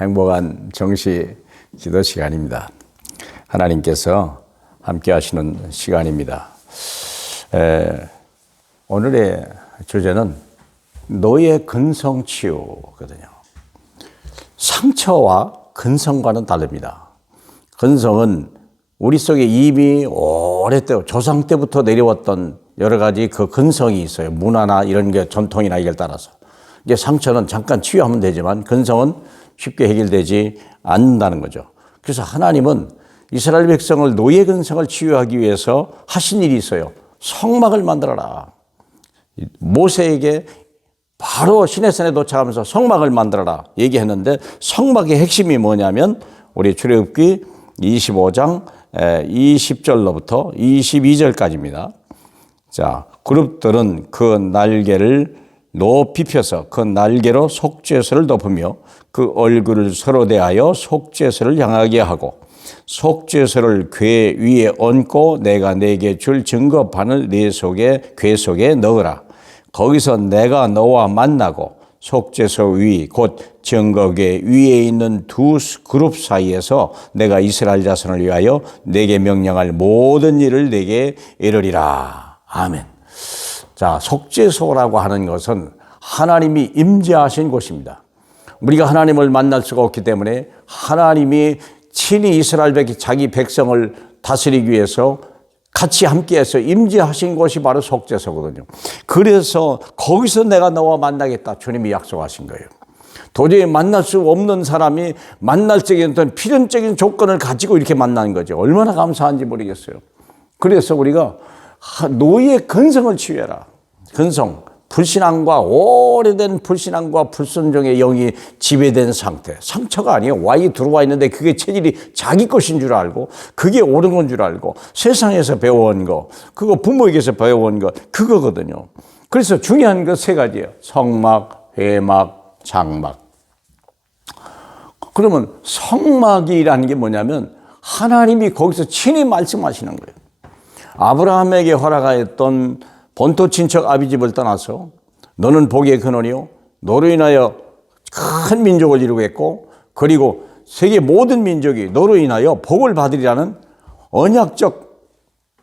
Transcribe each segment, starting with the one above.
행복한 정시 기도 시간입니다. 하나님께서 함께 하시는 시간입니다. 오늘의 주제는 노예 근성 치유거든요. 상처와 근성과는 다릅니다. 근성은 우리 속에 이미 오랫동안 조상 때부터 내려왔던 여러 가지 그 근성이 있어요. 문화나 이런 게 전통이나 이걸 따라서. 이제 상처는 잠깐 치유하면 되지만 근성은 쉽게 해결되지 않는다는 거죠. 그래서 하나님은 이스라엘 백성을 노예 근성을 치유하기 위해서 하신 일이 있어요. 성막을 만들어라. 모세에게 바로 시내산에 도착하면서 성막을 만들어라 얘기했는데, 성막의 핵심이 뭐냐면 우리 출애굽기 25장 20절로부터 22절까지입니다. 자, 그룹들은 그 날개를 높이 펴서 그 날개로 속죄소를 덮으며 그 얼굴을 서로 대하여 속죄소를 향하게 하고 속죄소를 궤 위에 얹고 내가 내게 줄 증거판을 네 궤 속에 넣으라. 거기서 내가 너와 만나고 속죄소 위 곧 증거궤 위에 있는 두 그룹 사이에서 내가 이스라엘 자손을 위하여 내게 명령할 모든 일을 내게 이르리라. 아멘. 자, 속죄소라고 하는 것은 하나님이 임재하신 곳입니다. 우리가 하나님을 만날 수가 없기 때문에 하나님이 친히 이스라엘 자기 백성을 다스리기 위해서 같이 함께해서 임재하신 곳이 바로 속죄소거든요. 그래서 거기서 내가 너와 만나겠다 주님이 약속하신 거예요. 도저히 만날 수 없는 사람이 만날 적인 어떤 필연적인 조건을 가지고 이렇게 만나는 거죠. 얼마나 감사한지 모르겠어요. 그래서 우리가 노예 근성을 치유해라. 근성, 불신앙과 오래된 불신앙과 불순종의 영이 지배된 상태. 상처가 아니에요. Y이 들어와 있는데 그게 체질이 자기 것인 줄 알고 그게 옳은 건 줄 알고 세상에서 배워온 거, 그거 부모에게서 배워온 거, 그거거든요. 그래서 중요한 거 세 가지예요. 성막, 회막, 장막. 그러면 성막이라는 게 뭐냐면 하나님이 거기서 친히 말씀하시는 거예요. 아브라함에게 허락하였던 본토 친척 아비집을 떠나서 너는 복의 근원이요 너로 인하여 큰 민족을 이루겠고 그리고 세계 모든 민족이 너로 인하여 복을 받으리라는 언약적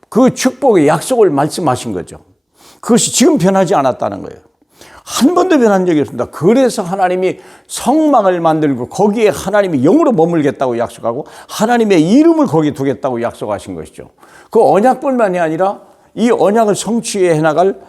그 축복의 약속을 말씀하신 거죠. 그것이 지금 변하지 않았다는 거예요. 한 번도 변한 적이 없습니다. 그래서 하나님이 성막을 만들고 거기에 하나님이 영으로 머물겠다고 약속하고 하나님의 이름을 거기에 두겠다고 약속하신 것이죠. 그 언약뿐만이 아니라 이 언약을 성취해 나갈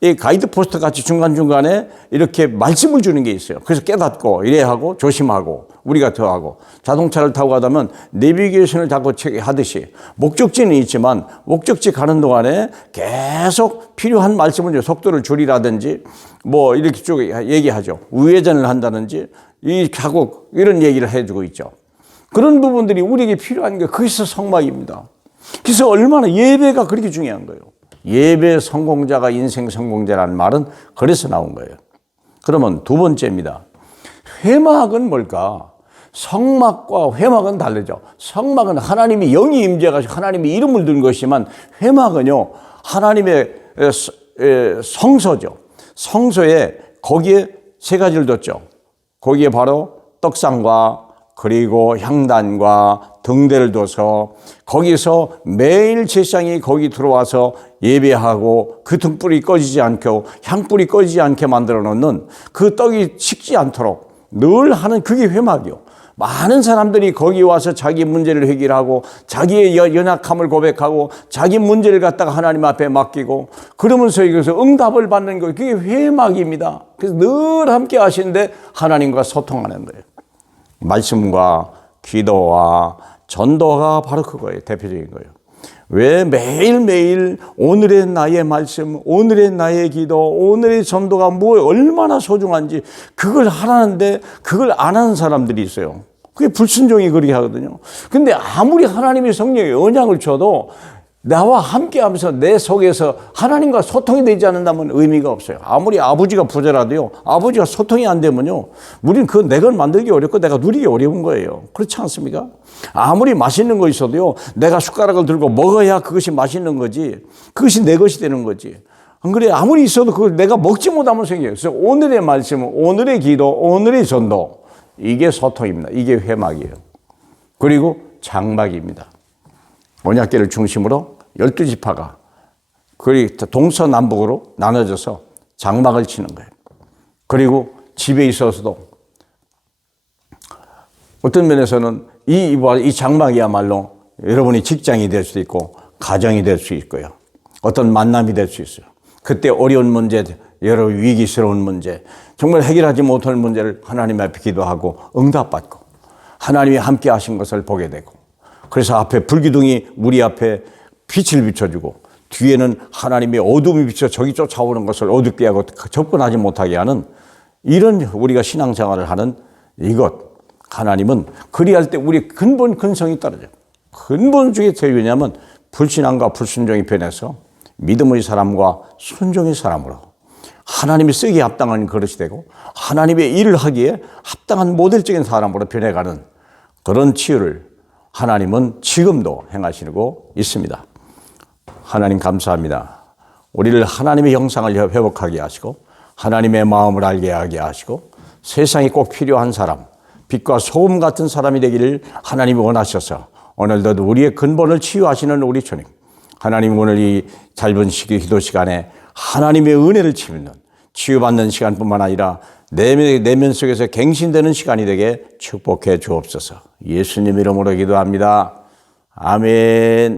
이 가이드 포스트 같이 중간중간에 이렇게 말씀을 주는 게 있어요. 그래서 깨닫고 이래야 하고 조심하고 우리가 더 하고, 자동차를 타고 가다면 내비게이션을 자꾸 하듯이 목적지는 있지만 목적지 가는 동안에 계속 필요한 말씀을 속도를 줄이라든지 뭐 이렇게 쭉 얘기하죠. 우회전을 한다든지 하고 이런 얘기를 해주고 있죠. 그런 부분들이 우리에게 필요한 게 그것이 성막입니다. 그래서 얼마나 예배가 그렇게 중요한 거예요. 예배 성공자가 인생 성공자라는 말은 그래서 나온 거예요. 그러면 두 번째입니다. 회막은 뭘까? 성막과 회막은 다르죠. 성막은 하나님이 영이 임재하시고 하나님이 이름을 둔 것이지만 회막은요 하나님의 성소죠. 성소에 거기에 세 가지를 뒀죠. 거기에 바로 떡상과 그리고 향단과 등대를 둬서 거기서 매일 제사장이 거기 들어와서 예배하고 그 등불이 꺼지지 않고 향불이 꺼지지 않게 만들어 놓는 그 떡이 식지 않도록 늘 하는 그게 회막이요. 많은 사람들이 거기 와서 자기 문제를 해결하고 자기의 연약함을 고백하고 자기 문제를 갖다가 하나님 앞에 맡기고 그러면서 여기서 응답을 받는 거, 그게 회막입니다. 그래서 늘 함께 하시는데 하나님과 소통하는 거예요. 말씀과 기도와 전도가 바로 그거예요. 대표적인 거예요. 왜 매일매일 오늘의 나의 말씀, 오늘의 나의 기도, 오늘의 전도가 얼마나 소중한지 그걸 하라는데 그걸 안 하는 사람들이 있어요. 그게 불순종이 그렇게 하거든요. 근데 아무리 하나님의 성령의 언약을 줘도 나와 함께 하면서 내 속에서 하나님과 소통이 되지 않는다면 의미가 없어요. 아무리 아버지가 부자라도요, 아버지가 소통이 안 되면요, 우리는 그 내 걸 만들기 어렵고 내가 누리기 어려운 거예요. 그렇지 않습니까? 아무리 맛있는 거 있어도요, 내가 숟가락을 들고 먹어야 그것이 맛있는 거지, 그것이 내 것이 되는 거지. 안 그래? 아무리 있어도 그걸 내가 먹지 못하면 생겨요. 그래서 오늘의 말씀, 오늘의 기도, 오늘의 전도, 이게 소통입니다. 이게 회막이에요. 그리고 장막입니다. 언약궤를 중심으로 12지파가 그리고 동서남북으로 나눠져서 장막을 치는 거예요. 그리고 집에 있어서도 어떤 면에서는 이 장막이야말로 여러분이 직장이 될 수도 있고 가정이 될 수 있고요. 어떤 만남이 될 수 있어요. 그때 어려운 문제, 여러 위기스러운 문제, 정말 해결하지 못할 문제를 하나님 앞에 기도하고 응답받고 하나님이 함께 하신 것을 보게 되고, 그래서 앞에 불기둥이 우리 앞에 빛을 비춰주고 뒤에는 하나님의 어둠이 비쳐 적이 쫓아오는 것을 어둡게 하고 접근하지 못하게 하는 이런 우리가 신앙생활을 하는 이것, 하나님은 그리할 때 우리 근본 근성이 떨어져요. 근본주의 왜냐하면 불신앙과 불순종이 변해서 믿음의 사람과 순종의 사람으로 하나님이 쓰기에 합당한 그릇이 되고 하나님의 일을 하기에 합당한 모델적인 사람으로 변해가는 그런 치유를 하나님은 지금도 행하시고 있습니다. 하나님 감사합니다. 우리를 하나님의 형상을 회복하게 하시고 하나님의 마음을 알게 하게 하시고 세상에 꼭 필요한 사람, 빛과 소금 같은 사람이 되기를 하나님이 원하셔서 오늘도 우리의 근본을 치유하시는 우리 주님, 하나님 오늘 이 짧은 기도 시간에 하나님의 은혜를 치는 치유받는 시간뿐만 아니라 내면 속에서 갱신되는 시간이 되게 축복해 주옵소서. 예수님 이름으로 기도합니다. 아멘.